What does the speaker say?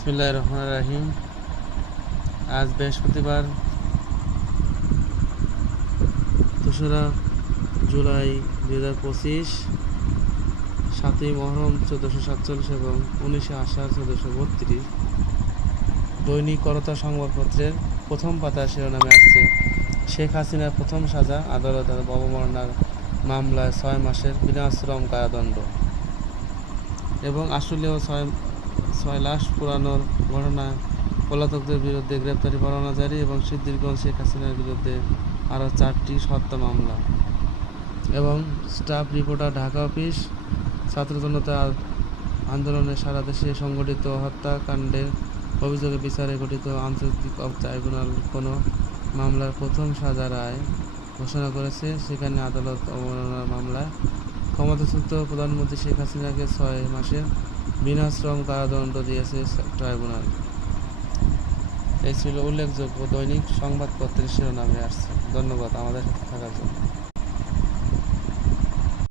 বিসমিল্লাহির রহমানির রহিম। আজ বৃহস্পতিবার ২রা জুলাই ২০২৫, ৭ই মহরম ১৪৪৭ এবং ১৯শে আষাঢ় ১৪৩২। দৈনিক করতা সংবাদপত্রের প্রথম পাতায় শিরোনামে আসছে, শেখ হাসিনার প্রথম সাজা, আদালত অবমাননার মামলায় ৬ মাসের বিনাশ্রম কারাদণ্ড। এবং আসলেও ৬ লাশ পোড়ানোর ঘটনায় পলাতকদের বিরুদ্ধে গ্রেপ্তারি পরোয়ানা জারি এবং সিদ্দিকগঞ্জ শেখ হাসিনার বিরুদ্ধে আরও ৪টি হত্যা মামলা। এবং স্টাফ রিপোর্টার, ঢাকা অফিস, ছাত্র জনতা আন্দোলনে সারা দেশে সংগঠিত হত্যাকাণ্ডের অভিযোগে বিচারে গঠিত আন্তর্জাতিক ট্রাইব্যুনাল কোনো মামলার প্রথম সাজা রায় ঘোষণা করেছে। সেখানে আদালত অবমাননার মামলায় ক্ষমতাচ্যুত প্রধানমন্ত্রী শেখ হাসিনাকে ৬ মাসের বিনাশ্রম কারাদণ্ড দিয়েছে ট্রাইব্যুনাল। এই ছিল উল্লেখযোগ্য দৈনিক সংবাদপত্রের শিরোনামে আসছে। ধন্যবাদ আমাদের সাথে থাকার জন্য।